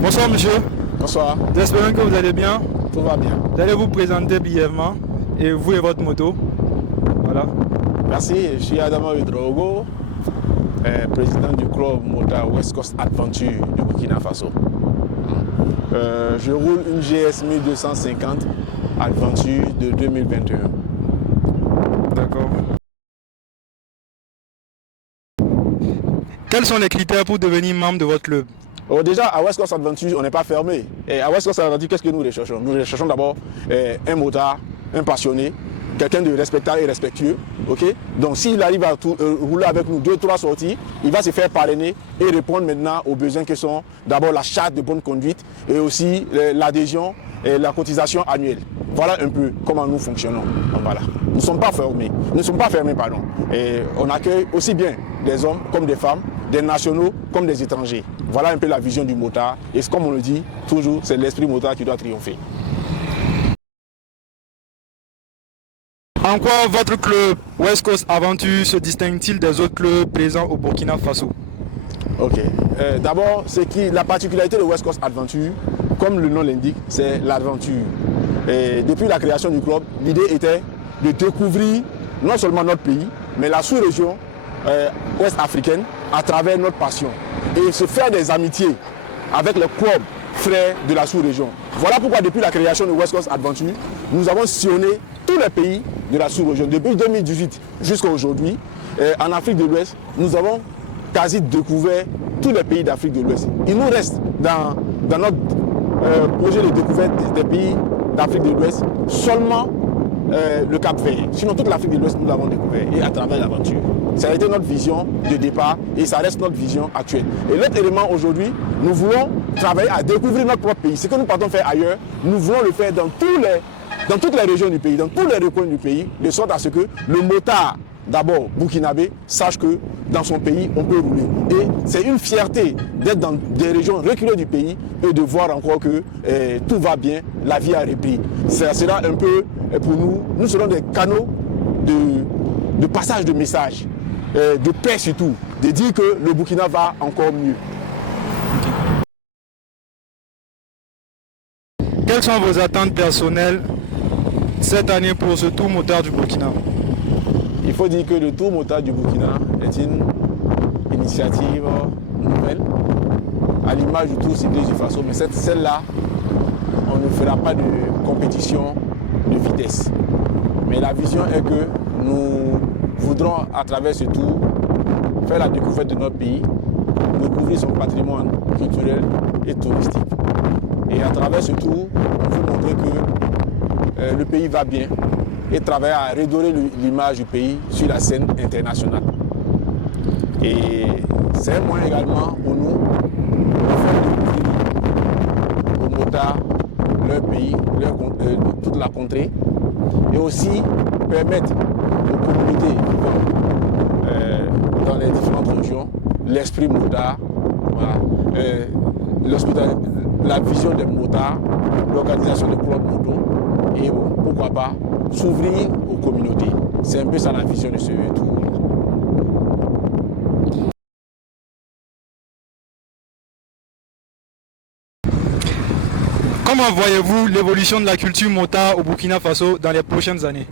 Bonsoir monsieur, Bonsoir, j'espère que vous allez bien. tout va bien. Allez vous présenter brièvement et vous et votre moto. Voilà. Merci, je suis Adama Udrogo, président du club motard West Coast Adventure de Burkina Faso. Je roule une GS 1250 Adventure de 2021. D'accord. Quels sont les critères pour devenir membre de votre club? Déjà, à West Coast Adventure, on n'est pas fermé. Et à West Coast Adventure, qu'est-ce que nous recherchons? Nous recherchons d'abord un motard, un passionné, quelqu'un de respectable et respectueux. Okay? Donc, s'il arrive à rouler avec nous 2-3 sorties, il va se faire parrainer et répondre maintenant aux besoins qui sont d'abord la charte de bonne conduite et aussi l'adhésion et la cotisation annuelle. Voilà un peu comment nous fonctionnons. Donc, voilà. Nous ne sommes pas fermés. Pardon. Et on accueille aussi bien des hommes comme des femmes, des nationaux comme des étrangers. Voilà un peu la vision du motard. Et comme on le dit toujours, c'est l'esprit motard qui doit triompher. En quoi votre club West Coast Aventure se distingue-t-il des autres clubs présents au Burkina Faso? Ok. D'abord, la particularité de West Coast Adventure, comme le nom l'indique, c'est l'aventure. Et depuis la création du club, l'idée était de découvrir non seulement notre pays, mais la sous-région ouest africaine à travers notre passion. Et se faire des amitiés avec les clubs frères de la sous-région. Voilà pourquoi depuis la création de West Coast Adventure, nous avons sillonné tous les pays de la sous-région. Depuis 2018 jusqu'à aujourd'hui, en Afrique de l'Ouest, nous avons quasi découvert tous les pays d'Afrique de l'Ouest. Il nous reste dans notre projet de découverte des pays d'Afrique de l'Ouest seulement le Cap Vert. Sinon, toute l'Afrique de l'Ouest, nous l'avons découvert et à travers l'aventure. Ça a été notre vision de départ et ça reste notre vision actuelle. Et l'autre élément aujourd'hui, nous voulons travailler à découvrir notre propre pays. Ce que nous partons faire ailleurs, nous voulons le faire dans toutes les régions du pays, dans tous les recoins du pays, de sorte à ce que le motard, d'abord burkinabé, sache que dans son pays, on peut rouler. Et c'est une fierté d'être dans des régions reculées du pays et de voir encore que tout va bien, la vie a repris. Ça sera un peu pour nous, nous serons des canaux de passage de messages, de paix surtout, de dire que le Burkina va encore mieux. Quelles sont vos attentes personnelles cette année pour ce tour motard du Burkina? Il faut dire que le Tour motard du Burkina est une initiative nouvelle, à l'image du Tour cycliste du Faso, mais celle-là, on ne fera pas de compétition de vitesse. Mais la vision est que nous voudrons, à travers ce tour, faire la découverte de notre pays, découvrir son patrimoine culturel et touristique. Et à travers ce tour, on veut montrer que le pays va bien, et travailler à redorer l'image du pays sur la scène internationale. Et c'est un moyen également pour nous de faire découvrir aux motards leur pays, toute la contrée, et aussi permettre aux communautés qui vont dans les différentes régions l'esprit motard, voilà, la vision des motards, l'organisation de clubs moto, et bon, pourquoi pas s'ouvrir aux communautés. C'est un peu ça la vision de ce tour. Comment voyez-vous l'évolution de la culture motard au Burkina Faso dans les prochaines années?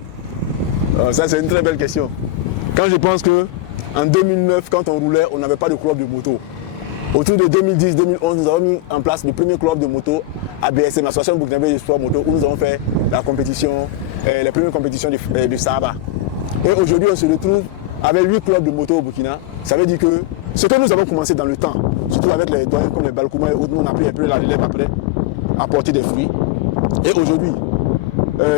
Ça, c'est une très belle question. Quand je pense qu'en 2009, quand on roulait, on n'avait pas de club de moto. Autour de 2010-2011, nous avons mis en place le premier club de moto ABSM, l'Association burkinabé de sport moto, où nous avons fait la compétition, les premières compétitions du Sahaba. Et aujourd'hui, on se retrouve avec 8 clubs de moto au Burkina. Ça veut dire que ce que nous avons commencé dans le temps, surtout avec les doyens comme les Balkouma et autres, nous on a pris un peu la relève après, à porter des fruits. Et aujourd'hui,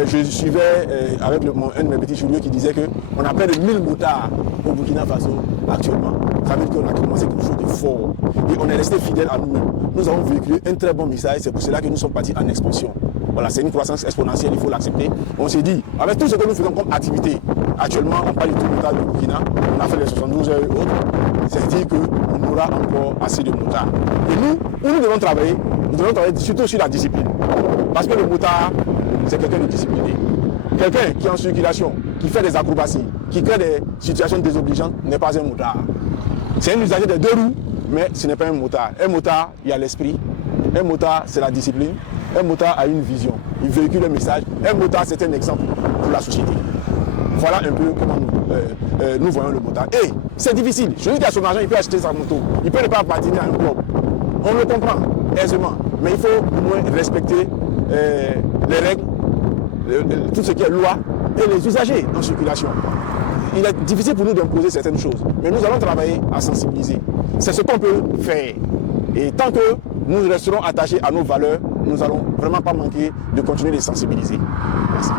je suivais avec un de mes petits chouliers qui disait qu'on a près de 1000 motards au Burkina Faso actuellement. Ça veut dire qu'on a commencé quelque chose de fort. Et on est resté fidèle à nous-mêmes. Nous avons véhiculé un très bon message. C'est pour cela que nous sommes partis en expansion. Voilà, c'est une croissance exponentielle, il faut l'accepter. On s'est dit, avec tout ce que nous faisons comme activité, actuellement, on parle du tout motard du Burkina, on a fait les 72 heures et autres, c'est dire qu'on aura encore assez de motards. Et nous, où nous devons travailler surtout sur la discipline. Parce que le motard, c'est quelqu'un de discipliné. Quelqu'un qui est en circulation, qui fait des acrobaties, qui crée des situations désobligeantes, n'est pas un motard. C'est un usager des deux roues, mais ce n'est pas un motard. Un motard, il y a l'esprit, Un motard, c'est la discipline. Un motard a une vision. Il véhicule un message. Un motard, c'est un exemple pour la société. Voilà un peu comment nous voyons le motard. Et c'est difficile. Celui qui a son argent, il peut acheter sa moto. Il peut ne pas appartenir à un club. On le comprend aisément. Mais il faut au moins respecter les règles, tout ce qui est loi et les usagers en circulation. Il est difficile pour nous d'imposer certaines choses. Mais nous allons travailler à sensibiliser. C'est ce qu'on peut faire. Et tant que nous resterons attachés à nos valeurs, nous n'allons vraiment pas manquer de continuer de sensibiliser. Merci.